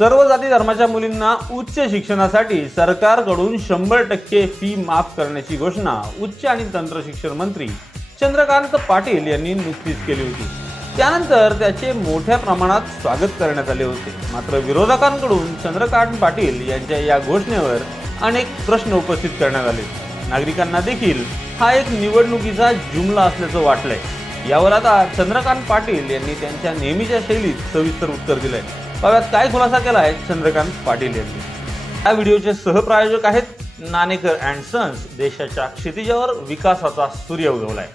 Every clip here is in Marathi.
सर्व जाती धर्माच्या मुलींना उच्च शिक्षणासाठी सरकारकडून शंभर टक्के फी माफ करण्याची घोषणा उच्च आणि तंत्र शिक्षण मंत्री चंद्रकांत पाटील यांनी नुकतीच केली होती. त्यानंतर त्याचे मोठ्या प्रमाणात स्वागत करण्यात आले होते. मात्र विरोधकांकडून चंद्रकांत पाटील यांच्या या घोषणेवर अनेक प्रश्न उपस्थित करण्यात आले. नागरिकांना देखील हा एक निवडणुकीचा जुमला असल्याचं वाटलंय. यावर आता चंद्रकांत पाटील यांनी त्यांच्या नेहमीच्या शैलीत सविस्तर उत्तर दिलंय. पाव्यात काय खुलासा केला आहे चंद्रकांत पाटील यांनी. या व्हिडिओचे सहप्रायोजक आहेत नाणेकर अँड सन्स देशाच्या क्षितिजावर विकासाचा सूर्य उगवलाय.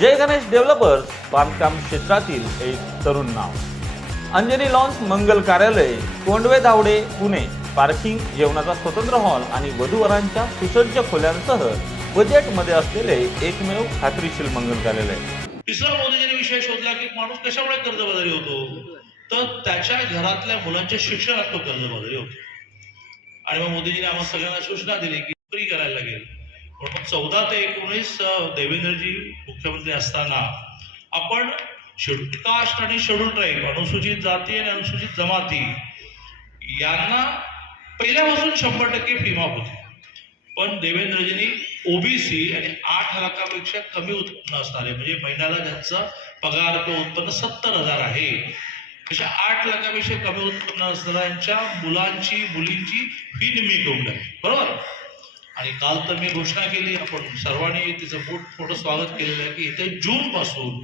जय गणेश डेव्हलपर्स बांधकाम क्षेत्रातील एक तरुण नाव. अंजनी लॉन्स मंगल कार्यालय कोंडवे दावडे पुणे. पार्किंग जेवणाचा स्वतंत्र हॉल आणि वधूवरांच्या सुसज्ज खोल्यांसह बजेटमध्ये असलेले एकमेव खात्रीशील मंगल कार्यालय. तिसरा मोदीजीने विषय शोधला की माणूस कशामुळे कर्जबाजारी होतो? तर त्याच्या घरातल्या मुलांच्या शिक्षणात तो कर्जबाजारी होतो. आणि मग मोदीजीने आम्हाला सगळ्यांना सूचना दिली की फ्री करायला लागेल. पण मग चौदा ते एकोणीस देवेंद्रजी मुख्यमंत्री असताना आपण शेड्यूल कास्ट आणि शेड्यूल ट्राईब अनुसूचित जाती आणि अनुसूचित जमाती यांना पहिल्यापासून शंभर टक्के फी माफ होती. पण देवेंद्रजींनी ओबीसी आणि आठ लाखापेक्षा कमी उत्पन्न असणारे म्हणजे महिन्याला ज्यांचा पगार किंवा उत्पन्न सत्तर हजार आहे अशा आठ लाखापेक्षा कमी उत्पन्न असणाऱ्यांच्या मुलांची मुलींची फी निम्मी करून टाकली बरोबर? आणि काल तर मी घोषणा केली आपण सर्वांनी तिचं मोठ मोठं स्वागत केलेलं आहे की येत्या जून पासून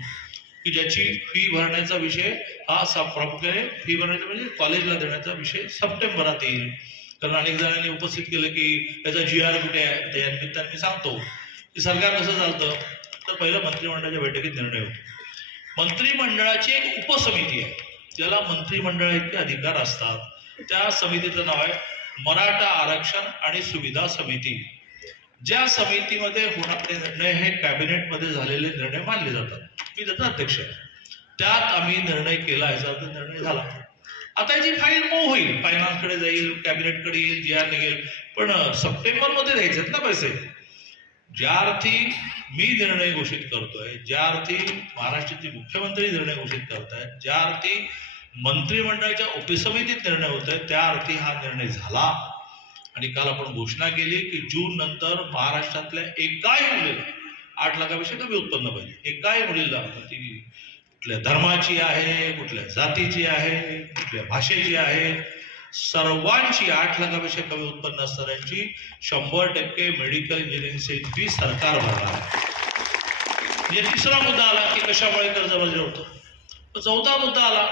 की ज्याची फी भरण्याचा विषय हा सा प्रामुख्याने फी भरण्याचा म्हणजे कॉलेजला देण्याचा विषय सप्टेंबरात येईल. कारण अनेक जणांनी उपस्थित केलं की त्याचा जी आर कुठे आहे? त्या निमित्ताने मी सांगतो. की सरकार कसं चालतं? तर पहिलं मंत्रिमंडळाच्या बैठकीत निर्णय होतो. मंत्रिमंडळाची एक उपसमिती आहे. ज्याला मंत्रिमंडळाचे अधिकार असतात त्या समितीचं नाव आहे मराठा आरक्षण आणि सुविधा समिती. ज्या समितीमध्ये होणारे निर्णय हे कॅबिनेटमध्ये झालेले निर्णय मानले जातात. मी त्याचा अध्यक्ष आहे. त्यात आम्ही निर्णय केला याचा अर्थ निर्णय झाला. आता याची फाईल मऊ होईल. फायनान्सकडे जाईल कॅबिनेटकडे येईल जी आर निघेल पण सप्टेंबरमध्ये आहेत ना पैसे? ज्या अर्थी मी निर्णय घोषित करतोय ज्या अर्थी महाराष्ट्राचे मुख्यमंत्री निर्णय घोषित करतायत ज्या अर्थी मंत्रिमंडळाच्या उपसमितीत निर्णय होत आहे त्या अर्थी हा निर्णय झाला. आणि काल आपण घोषणा केली की जून नंतर महाराष्ट्रातल्या एकाही मुलीला आठ लाखापेक्षा कमी उत्पन्न पाहिजे. एकाही मुलीला ती कुठल्या धर्माची आहे कुठल्या जातीची आहे कुठल्या भाषेची आहे सर्वांची आठ लाखापेक्षा कमी उत्पन्न असणाऱ्यांची शंभर टक्के मेडिकल इंजिनिअरिंगची फी सरकार भरणार आहे. म्हणजे तिसरा मुद्दा आला की कशामुळे कर्जबाजी होतो? चौथा मुद्दा आला